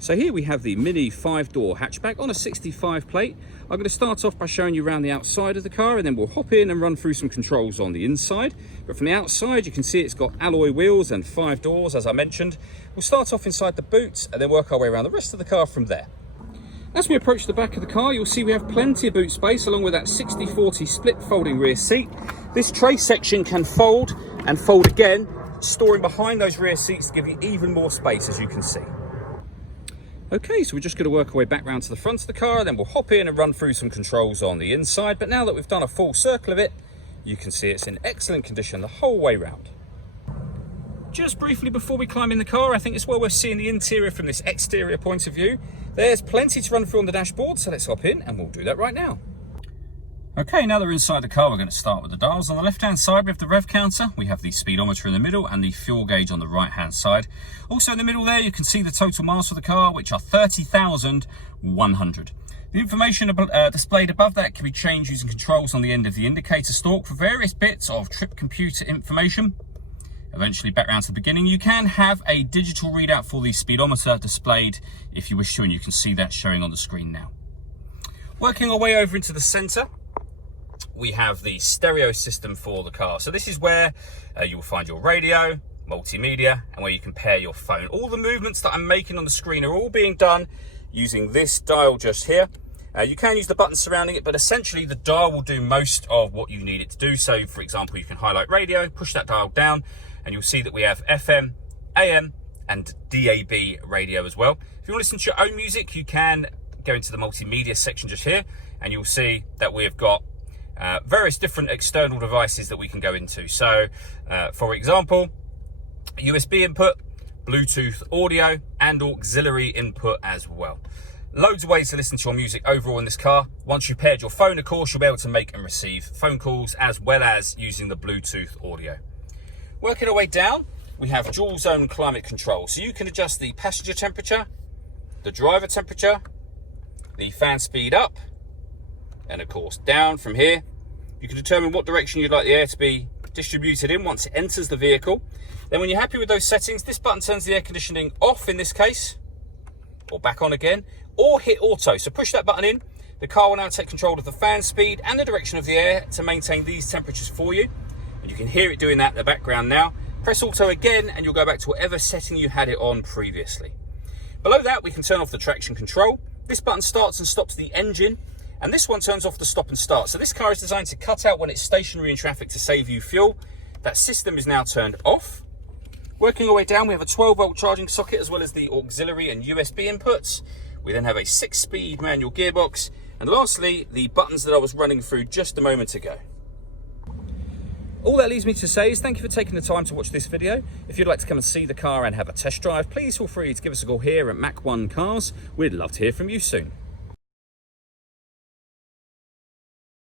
So here we have the Mini 5-door hatchback on a 65 plate. I'm going to start off by showing you around the outside of the car, and then we'll hop in and run through some controls on the inside. But from the outside, you can see it's got alloy wheels and 5 doors, as I mentioned. We'll start off inside the boot and then work our way around the rest of the car from there. As we approach the back of the car, you'll see we have plenty of boot space along with that 60/40 split folding rear seat. This tray section can fold and fold again, storing behind those rear seats to give you even more space, as you can see. Okay, so we're just going to work our way back round to the front of the car, then we'll hop in and run through some controls on the inside. But now that we've done a full circle of it, you can see it's in excellent condition the whole way round. Just briefly before we climb in the car, I think it's well worth seeing the interior from this exterior point of view. There's plenty to run through on the dashboard, so let's hop in and we'll do that right now. Okay, now that we're inside the car, we're going to start with the dials. On the left-hand side, we have the rev counter. We have the speedometer in the middle and the fuel gauge on the right-hand side. Also in the middle there, you can see the total miles for the car, which are 30,100. The information displayed above that can be changed using controls on the end of the indicator stalk for various bits of trip computer information. Eventually back round to the beginning, you can have a digital readout for the speedometer displayed if you wish to, and you can see that showing on the screen now. Working our way over into the centre, we have the stereo system for the car. So this is where you will find your radio, multimedia, and where you can pair your phone. All the movements that I'm making on the screen are all being done using this dial just here. You can use the buttons surrounding it, but essentially the dial will do most of what you need it to do. So for example, you can highlight radio, push that dial down, and you'll see that we have FM, AM, and DAB radio as well. If you want to listen to your own music, you can go into the multimedia section just here, and you'll see that we've got various different external devices that we can go into. So for example, USB input, Bluetooth audio, and auxiliary input as well. Loads of ways to listen to your music overall in this car. Once you've paired your phone, of course, you'll be able to make and receive phone calls as well as using the Bluetooth audio. Working our way down, we have dual zone climate control. So you can adjust the passenger temperature, the driver temperature, the fan speed up, and of course down from here. You can determine what direction you'd like the air to be distributed in once it enters the vehicle. Then when you're happy with those settings, this button turns the air conditioning off in this case, or back on again, or hit auto. So push that button in, the car will now take control of the fan speed and the direction of the air to maintain these temperatures for you. And you can hear it doing that in the background now. Press auto again and you'll go back to whatever setting you had it on previously. Below that, we can turn off the traction control. This button starts and stops the engine, and this one turns off the stop and start. So this car is designed to cut out when it's stationary in traffic to save you fuel. That system is now turned off. Working our way down, we have a 12-volt charging socket as well as the auxiliary and USB inputs. We then have a 6-speed manual gearbox. And lastly, the buttons that I was running through just a moment ago. All that leaves me to say is thank you for taking the time to watch this video. If you'd like to come and see the car and have a test drive, please feel free to give us a call here at Mach 1 Cars. We'd love to hear from you soon.